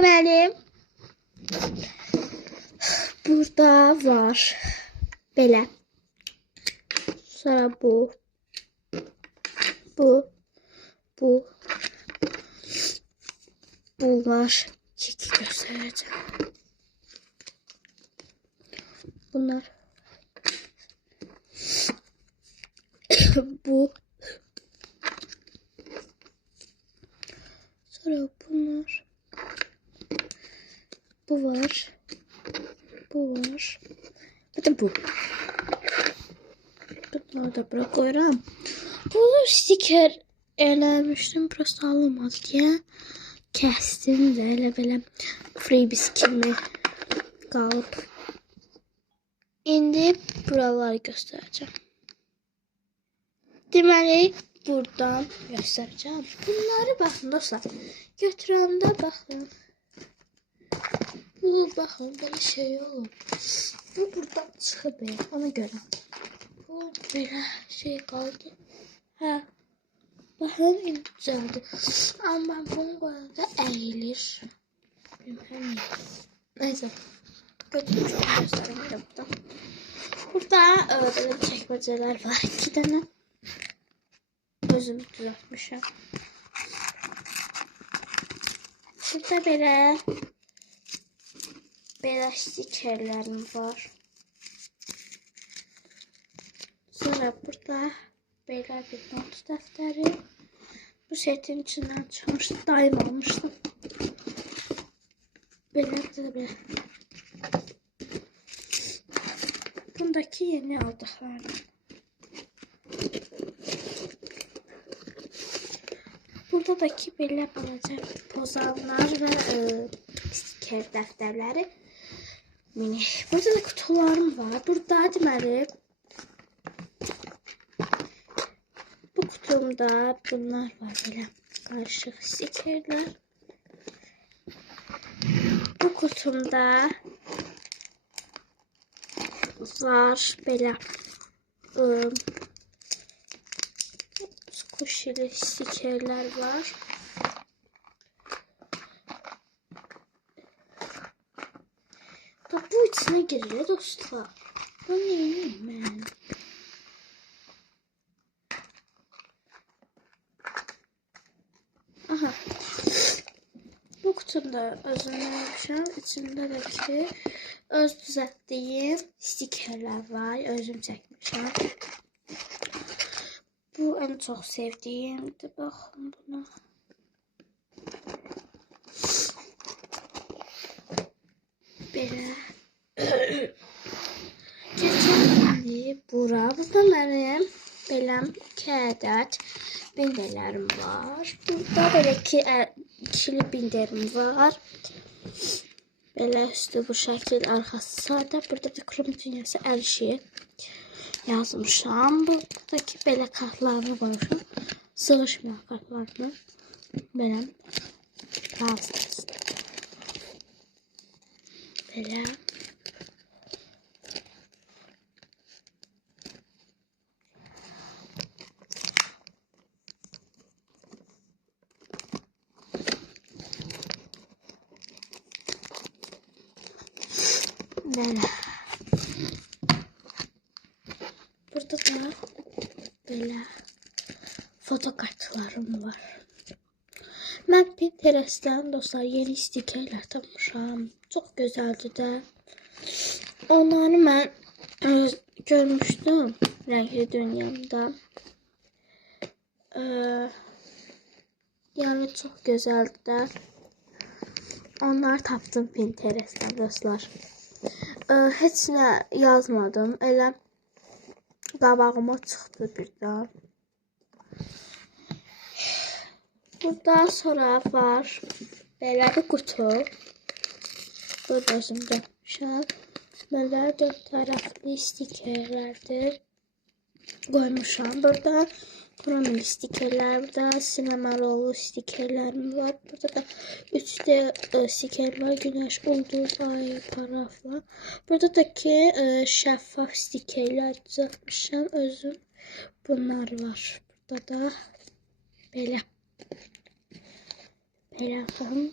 Deməli, burada var belə. Sonra bu. Bunlar çeki göstereceğim. Bunlar. Bu. Sonra bunlar. Bu var. Bu var. Bir de bu. Bunları da bırakıyorum. Bunu stiker eləmişdim. Prosto alınmadı diye. Kestim de elə belə freebies kimi qalıb. İndi buraları göstereceğim. Deməli, buradan göstereceğim. Bunları baxın dostlar. Götürəndə baxın. Bu baxın belə şey olur. Bu buradan çıxıb ona görə. Bu belə şey qaldı. Hə. Baxın indi düzəldi. Amma mən bunu qoyanda əyilir. Bilməm. Nəysə. Götürmüşəm göstərim belə burada. Burada belə çəkməcələr var. 2 dənə. Özüm düzəltmişəm. Burada belə stikerlərim var. Sonra burada belə bir not dəftəri. Bu setin içindən çıxmışdı. Daim almışdım. Belə. Bundaki yeni aldıqlarım. Buradakı belə balaca pozanlar və stiker dəftərləri. Mini. Burada da kutularım var. Burada deməli bu kutumda bunlar var belə qarışıq stikerlər. Bu kutumda var belə squishili stikerlər var. Bu içine girir dostlar. Bu neyim ben? Aha. Bu kutumda özümü yapmışam. İçində də ki öz düzəltdiyim stikerlər var. Özüm çəkmişəm. Bu en çok sevdiğimdir. Bakın buna. Belə. Keçəlim bura. Burada mənim belə 2 ədəd bindələrim var. Burada belə ikili binderim var. Belə üstü bu şəkil, arxası sadə. Burada da Krum Dünyası hər şeyi yazmışam. Buradakı belə kartlarını qoymuşam. Sığışmayan kartlarını. Belə lazımdır. Belə. Belə. Burada da belə foto kartlarım var. Mən Pinterest'ten dostlar yeni stikerlər tapmışam. Çox gözəldir də. Onları mən görmüşdüm Renkli Dünyamda. Yəni çox gözəldir də. Onları tapdım Pinterest'ten dostlar. Heç nə yazmadım. Elə qabağıma çıxdı birdən. Burada sonra var belə bir kutu. Burada özüm dökmüşəm. Belə 4 tərəfli stikerlərdir. Qoymuşam. Burada Promil stikerlər, burada sinemarolu stikerlərim var. Burada da 3D stiker var. Güneş, ulduz, ay, parafla. Burada da ki şəffaf stikerlər düzəltmişəm özüm. Bunlar var. Burada da belə. Belə baxın.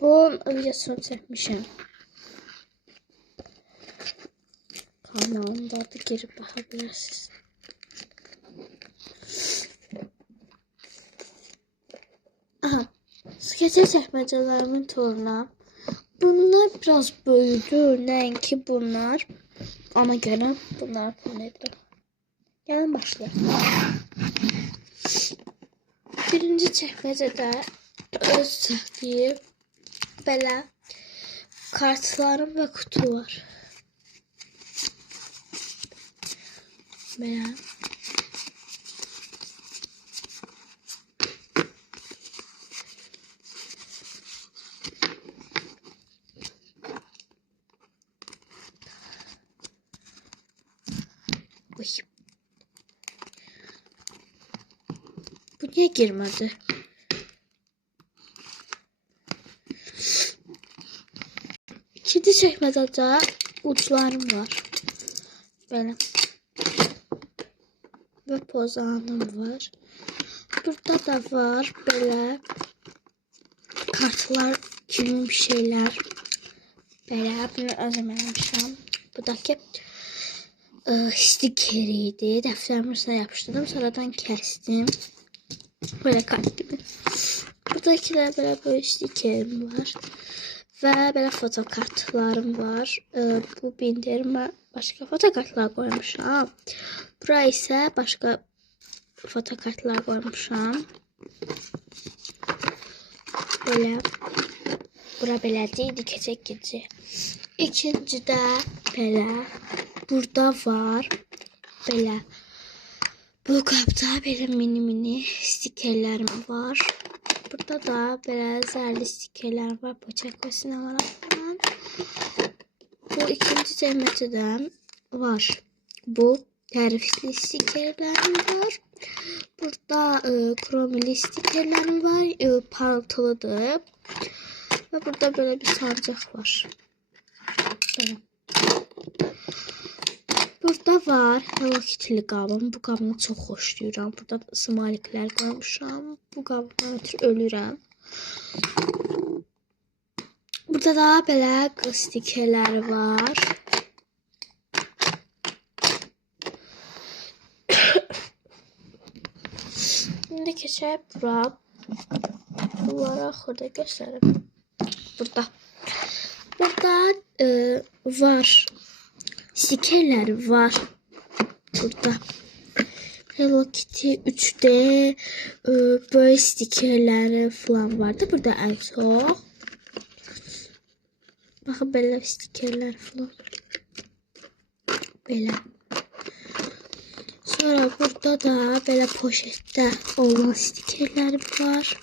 Bu Bunun videosunu çəkmişəm. Kanalımda da girib baxa bilərsiniz. Aha, sketch çəkməcələrimin turuna. Bunlar biraz böyüdü, nəinki bunlar. Ona görə bunlar nedir? Gəlin başlayalım. Birinci çəkməcədə öz çəkdiyi belə kartlarım və kutu var. Belə. Oy. Bu niye girmedi? İkinci çəkməcədə uçlarım var. Belə. Və pozanım var. Burada da var belə kartlar kimi bir şeyler. Belə bunu özləmişəm. Bu da ki stiker idi. Dəftərimin üstünə yapışdırdım. Sonradan kəsdim. Böyle kart gibi. Buradakiler böyle stikerim var. Ve böyle fotokartlarım var. Bu bindirmə başka fotokartlar koymuşam. Buraya ise başka fotokartlar koymuşam. Böyle. Bura belə deyildi, keçək gecə. İkincidə belə. Burada var. Belə. Bu kapta belə mini stikerlerim var. Burada da belə zərli stikerler var. Poçak və sinemalardan. Bu ikinci çəkməcədə var. Bu tərifli stikerlerim var. Burada kromili stikerlerim var. Parıltılıdır. Ve burada böyle bir sancak var. Böyle. Burada var Hello Kitty'li qabım. Bu qabını çox xoşlayıram. Burada da smiliklər qoymuşam. Bu qabımdan ötürü ölürəm. Burada da belə qız stikerləri var. Şimdi keçək bura. Bunları axırda göstərəm. Burada var. Stikerler var. Burada Hello Kitty 3D böyle stikerleri falan vardı. Burada en çok. Bakın böyle stikerler falan. Böyle. Sonra burada da böyle poşette olan stikerler var.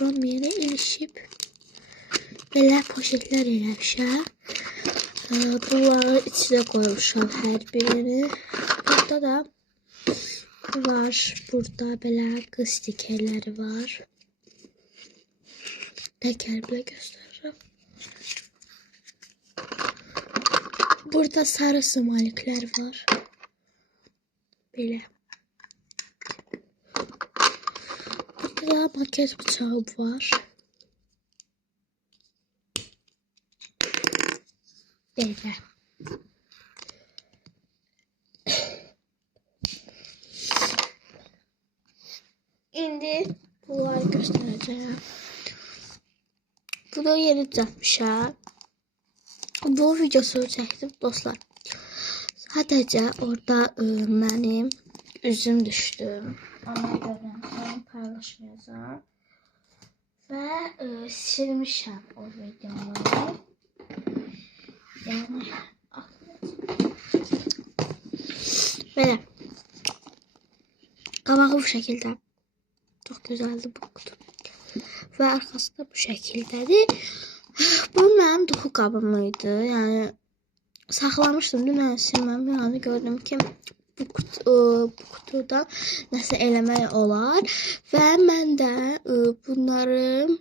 Buram yere ilişip böyle poşetler eləmişəm. Bunları içine koymuşam her birini. Burada da var. Burada belə qız stikerleri var. Təkər belə göstərirəm. Burada sarı smaliklər var. Belə. Burada da makyaj bıçağı var. Belə. İndi bunları göstərəcəyəm. Bunu yeni düzəltmişəm. Bu videosunu çəkdim dostlar. Sadəcə orada mənim üzüm düşdü. Ona görə onu paylaşmayacağım. Və silmişəm o videoları. Yani böyle qabağı bu şekilde çok güzeldi bu kutu ve arkası da bu şekildedir. Bu mənim duxu qabımıydı, yani saxlamışdım, dünən silməm, yani gördüm ki bu kutuda nəsə eləmək olar və mən də bunları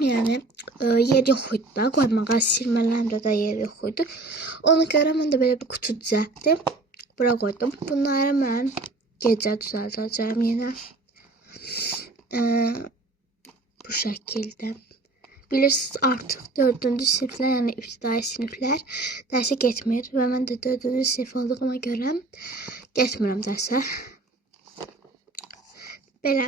yani yer yok idi da, koymağa silmələrimdə də yer yok idi. Ona görə mən də belə bir kutu düzəltdim. Bura koydum. Bunları mən gecə düzəldəcəm yenə. Bu şəkildə. bilirsiniz artıq 4-cü siniflər, yəni ibtidai siniflər dərsə getmir və mən də 4-cü sinif olduğuma görə getmirəm dərsə. Belə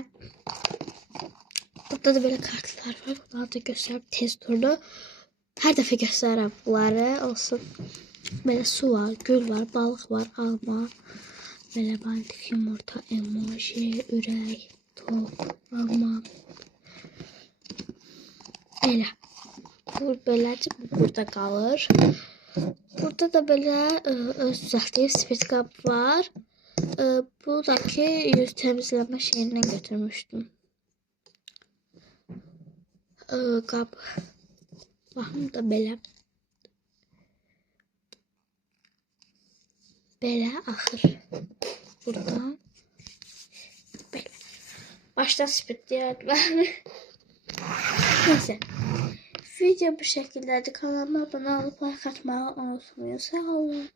burada da belə kartlar var. Bunları da göstərib tez turda. Hər dəfə göstərirəm bunları. Olsun. Belə su var, gül var, balıq var, alma. Belə bandik, yumurta, emoji, ürək, top, alma. Belə. Beləce burada qalır. Burada da belə öz düzəltdiyim spirt qab var. Bu da ki yüz təmizləmə şeyindən götürmüşdüm. Qab. Baxın da belə. Belə axır. Buradan. Belə. Başdan spirt deyərdim. Neyse. Video bu şəkildədir. Kanalıma abunə olub like atmağı unutmayın. Sağ olun.